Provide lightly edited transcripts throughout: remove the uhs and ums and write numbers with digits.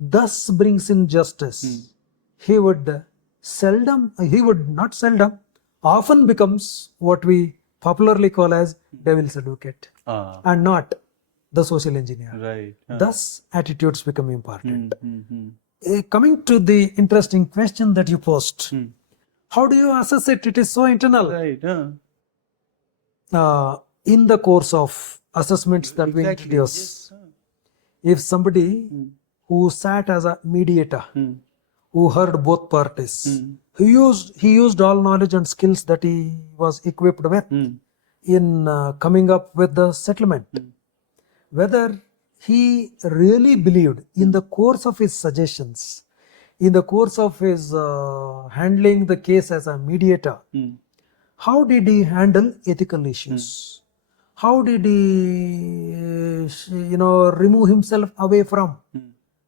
thus brings in justice, he would often becomes what we popularly call as devil's advocate and not the social engineer. Right. Thus, attitudes become important. Coming to the interesting question that you posed, how do you assess it? It is so internal. Right. In the course of assessments that we Exactly. introduce, Yes. if somebody who sat as a mediator, who heard both parties, he used all knowledge and skills that he was equipped with in coming up with the settlement, whether he really believed in the course of his suggestions, in the course of his handling the case as a mediator, how did he handle ethical issues? How did he, remove himself away from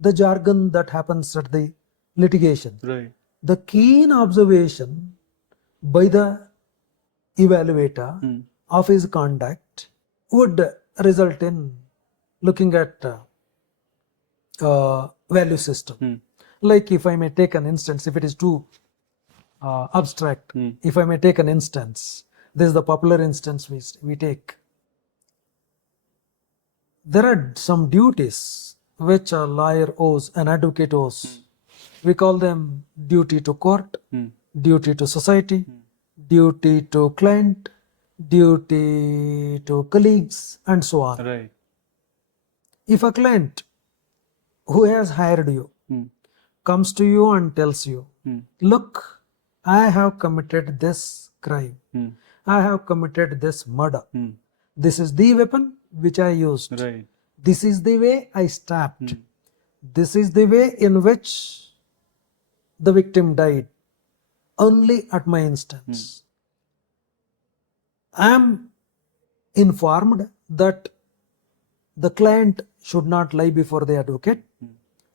the jargon that happens at the litigation? Right. The keen observation by the evaluator of his conduct would result in looking at value system. Like, if I may take an instance, if it is too abstract, if I may take an instance, this is the popular instance we take. There are some duties which a lawyer owes, an advocate owes. We call them duty to court, duty to society, duty to client, duty to colleagues, and so on. Right. If a client who has hired you comes to you and tells you, look, I have committed this crime, I have committed this murder, this is the weapon which I used, Right. this is the way I stabbed, this is the way in which the victim died, only at my instance. I am informed that the client should not lie before the advocate,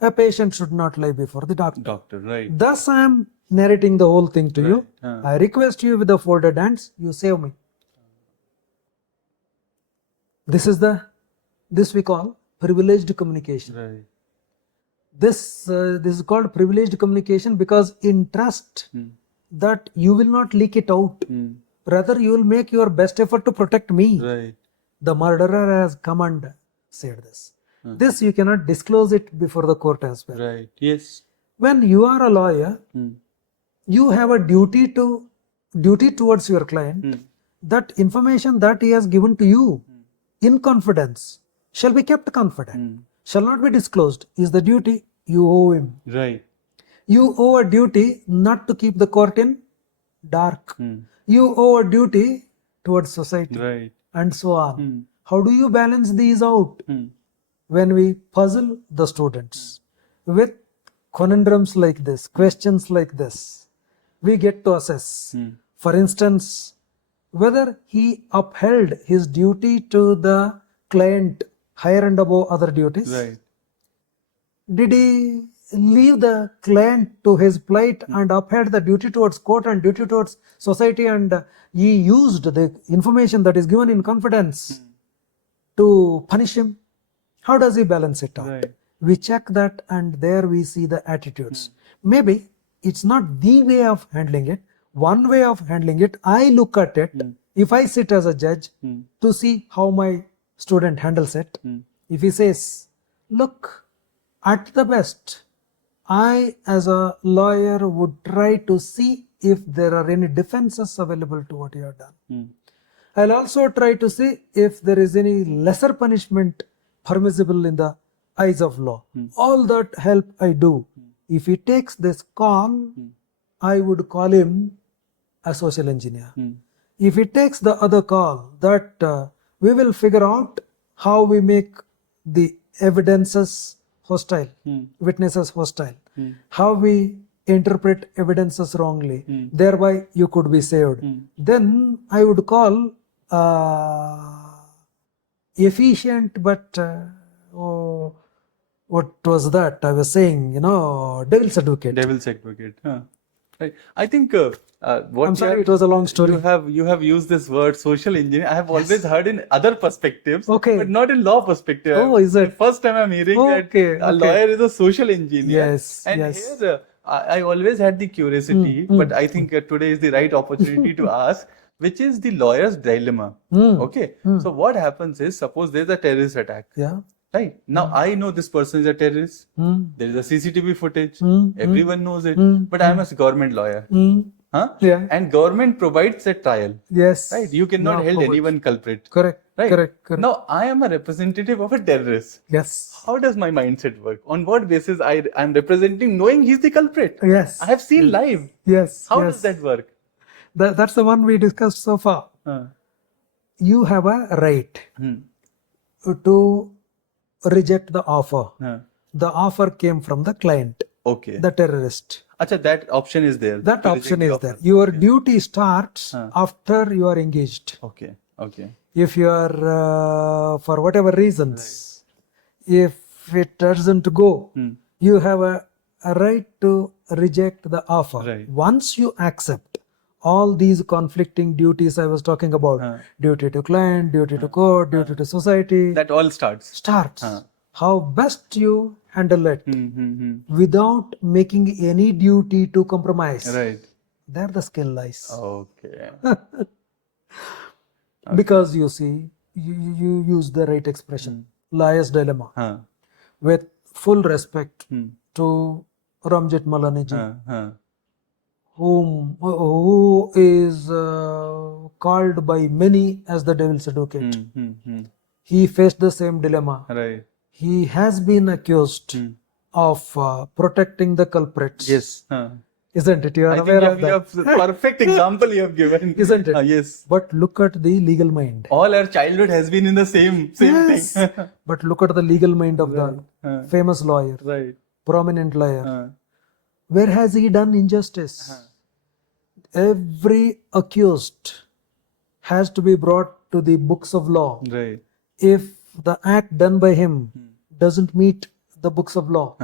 a patient should not lie before the doctor. Doctor. Right. Thus, I am narrating the whole thing to you. I request you with the folded hands, you save me. This we call privileged communication. Right. This is called privileged communication because in trust that you will not leak it out. Rather, you will make your best effort to protect me. Right. The murderer has come and said this. This you cannot disclose it before the court as well. Right. Yes. When you are a lawyer, you have a duty towards your client. That information that he has given to you in confidence shall be kept confident, shall not be disclosed, is the duty you owe him. Right. You owe a duty not to keep the court in dark. You owe a duty towards society. Right. And so on. How do you balance these out? When we puzzle the students with conundrums like this, questions like this, we get to assess, for instance, whether he upheld his duty to the client higher and above other duties. Right. Did he leave the client to his plight and upheld the duty towards court and duty towards society, and he used the information that is given in confidence to punish him? How does he balance it out? Right. We check that, and there we see the attitudes. Maybe it's not the way of handling it. One way of handling it, I look at it, if I sit as a judge, to see how my student handles it. If he says, look, at the best, I as a lawyer would try to see if there are any defenses available to what you have done. I'll also try to see if there is any lesser punishment permissible in the eyes of law. All that help I do. If he takes this call, I would call him a social engineer. If he takes the other call, that we will figure out how we make the evidences hostile, witnesses hostile, how we interpret evidences wrongly, thereby you could be saved. Then I would call efficient, but what was that? I was saying, devil's advocate. Devil's advocate. Right. I think what I'm you sorry, have- it was a long story. You have used this word social engineering. I have always heard in other perspectives, Okay. but not in law perspective. Oh, is it? The first time I'm hearing that Okay, a okay. lawyer is a social engineer. Yes, And yes. here I always had the curiosity, but I think today is the right opportunity to ask, which is the lawyer's dilemma. Okay. So what happens is, suppose there's a terrorist attack. Yeah. Right. Now I know this person is a terrorist. There is a CCTV footage. Everyone knows it. But I am a government lawyer. Huh? Yeah. And government provides a trial. Yes. Right. You cannot Yeah, hold provides. anyone culprit. Correct. Right. Correct. Correct. Now I am a representative of a terrorist. Yes. How does my mindset work? On what basis I am representing knowing he's the culprit? Yes. I have seen live. Yes. How yes. does that work? That's the one we discussed so far. You have a right to reject the offer. The offer came from the client, Okay. the terrorist. Acha, that option is there. That to option reject the is offer. there. Your duty starts after you are engaged. Okay. Okay. If you are, for whatever reasons, if it doesn't go, you have a right to reject the offer. Right. Once you accept all these conflicting duties I was talking about, duty to client, duty to court, duty to society, That all starts. how best you handle it without making any duty to compromise. Right. There the skill lies. Okay. Because you see, you use the right expression, lawyer's dilemma, with full respect to Ramjit Malani, who is called by many as the devil's advocate. He faced the same dilemma. Right. He has been accused of protecting the culprits. Yes. Isn't it? You are I aware think of you that. have perfect example you have given. Isn't it? Yes. But look at the legal mind. All our childhood has been in the same Yes. thing. But look at the legal mind of the famous lawyer, Right. prominent lawyer. Where has he done injustice? Every accused has to be brought to the books of law. Right. If the act done by him doesn't meet the books of law,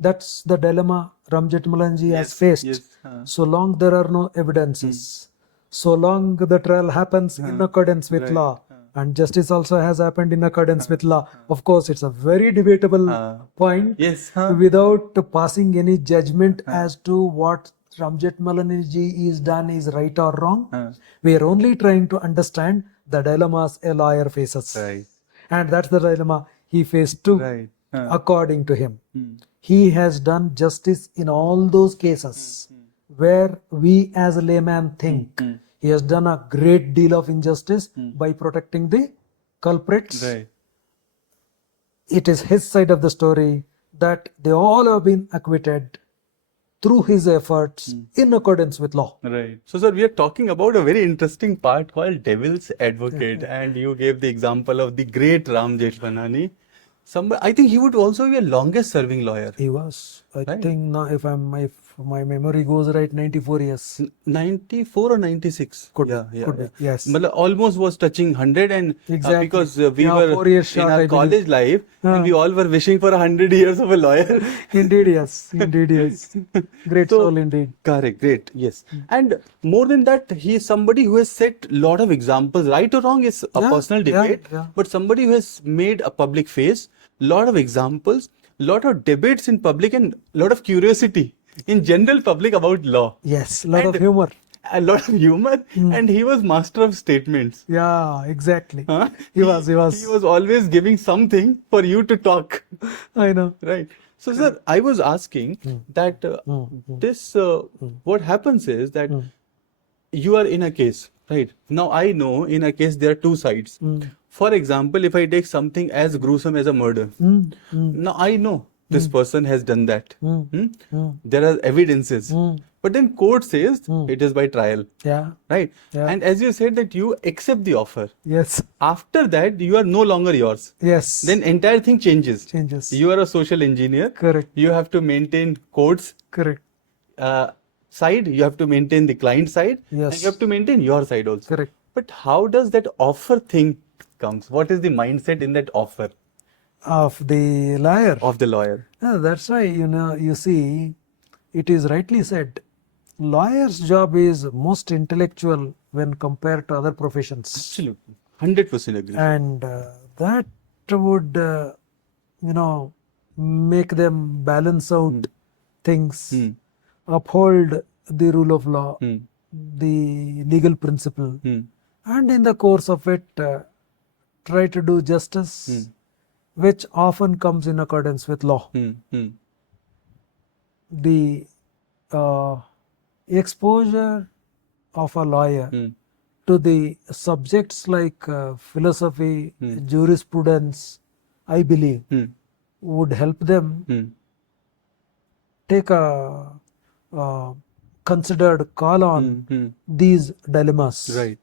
that's the dilemma Ramjit Malanji has faced. Yes. So long there are no evidences, so long the trial happens in accordance with law, and justice also has happened in accordance with law. Of course, it's a very debatable point. Yes. Without passing any judgment as to what Ramjit Malanji is done is right or wrong. We are only trying to understand the dilemmas a lawyer faces. Right. And that's the dilemma he faced too, Right. according to him. He has done justice in all those cases where we as a layman think he has done a great deal of injustice by protecting the culprits. Right. It is his side of the story that they all have been acquitted through his efforts in accordance with law. Right. So, sir, we are talking about a very interesting part called devil's advocate, and you gave the example of the great Ram Jethmalani. I think he would also be a longest serving lawyer. He was, I Right. think, now if my memory goes right, 94 years. 94 or 96? Could yeah, be, could be, yes. Almost was touching 100, and Exactly. because we Yeah, were 4 years in short, our I believe. college life, and we all were wishing for 100 years of a lawyer. Indeed, yes. Indeed, yes. Great So- soul indeed. Correct, great, yes. And more than that, he is somebody who has set lot of examples. Right or wrong is a Yeah, personal debate, yeah. but somebody who has made a public face, lot of examples, lot of debates in public, and lot of curiosity in general public about law. Yes, lot of And- humor. A lot of humor, and he was master of statements. Yeah, exactly. Huh? He was. He was always giving something for you to talk. I know. Right. So, sir, I was asking that what happens is that you are in a case, right? Now, I know in a case there are two sides. For example, if I take something as gruesome as a murder, now I know this person has done that. There are evidences. But then court says it is by trial. Yeah. Right? Yeah. And as you said that you accept the offer. Yes. After that, you are no longer yours. Yes. Then entire thing changes. Changes. You are a social engineer. Correct. You have to maintain courts Correct. side. You have to maintain the client side. Yes. And you have to maintain your side also. Correct. But how does that offer thing comes? What is the mindset in that offer Of the liar. of the lawyer? Yeah, that's why, you see, it is rightly said. lawyer's job is most intellectual when compared to other professions. Absolutely. 100% agree. And that would, make them balance out things, uphold the rule of law, the legal principle, and in the course of it, try to do justice, which often comes in accordance with law. The exposure of a lawyer to the subjects like philosophy, jurisprudence, I believe, would help them take a considered call on these dilemmas. Right.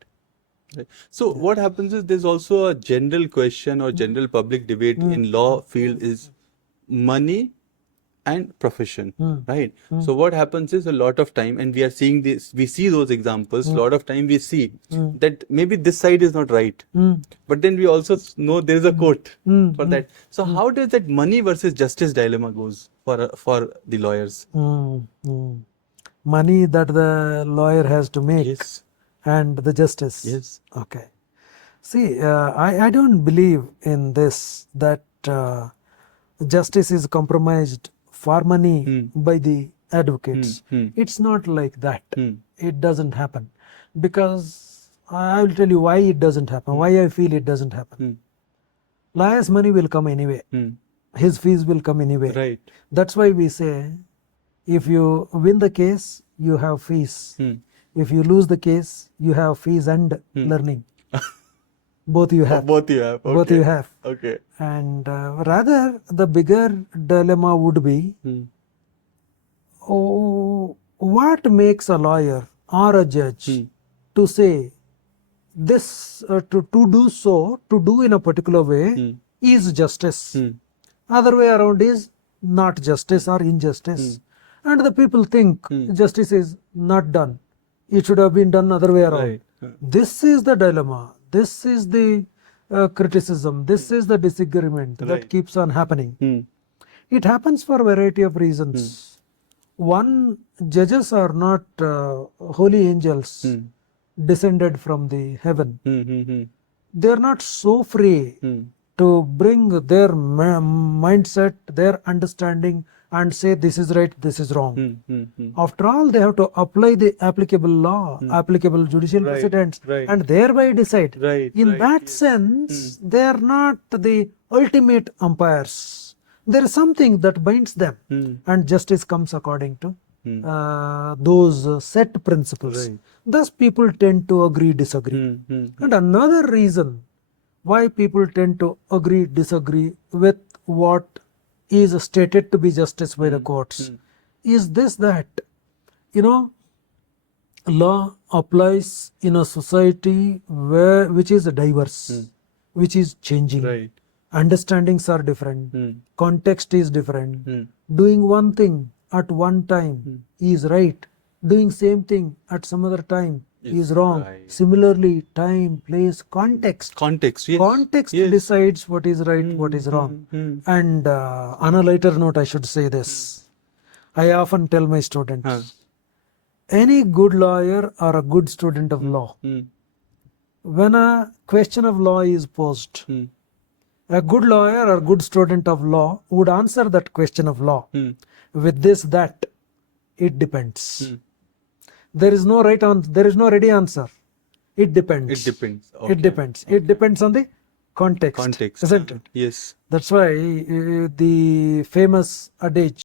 So what happens is there's also a general question or general public debate in law field is money and profession, right? So what happens is a lot of time, and we are seeing this, we see those examples, a lot of time we see that maybe this side is not right, but then we also know there is a court for that. So how does that money versus justice dilemma goes for the lawyers? Money that the lawyer has to make. Yes. And the justice. Yes. Okay. See, I don't believe in this, that justice is compromised for money by the advocates. It's not like that. It doesn't happen. Because I will tell you why it doesn't happen, why I feel it doesn't happen. Lawyer's money will come anyway. His fees will come anyway. Right. That's why we say, if you win the case, you have fees. If you lose the case, you have fees and learning. Both you have. Both you have. Okay. Both you have. Okay. And rather, the bigger dilemma would be, what makes a lawyer or a judge to say this, to do so, to do in a particular way is justice. Other way around is not justice or injustice. And the people think justice is not done. It should have been done other way around. Right. This is the dilemma. This is the criticism. This is the disagreement that keeps on happening. It happens for a variety of reasons. One, judges are not holy angels descended from the heaven. They are not so free to bring their mindset, their understanding, and say this is right, this is wrong. After all, they have to apply the applicable law, applicable judicial precedents, and thereby decide. In that sense, they are not the ultimate umpires. There is something that binds them, and justice comes according to those set principles. Thus, people tend to agree, disagree. And another reason why people tend to agree, disagree with what is stated to be justice by the courts is this, that law applies in a society which is diverse, which is changing. Understandings are different, context is different. Doing one thing at one time is right, doing same thing at some other time is wrong. Similarly, time, place, context. Context Decides what is right, what is wrong. And on a lighter note, I should say this. I often tell my students, any good lawyer or a good student of law, when a question of law is posed, a good lawyer or good student of law would answer that question of law with this, that it depends. There is no right answer. There is no ready answer. It depends. It depends. Okay. It depends. It depends on the context. Isn't it? Yes. That's why the famous adage,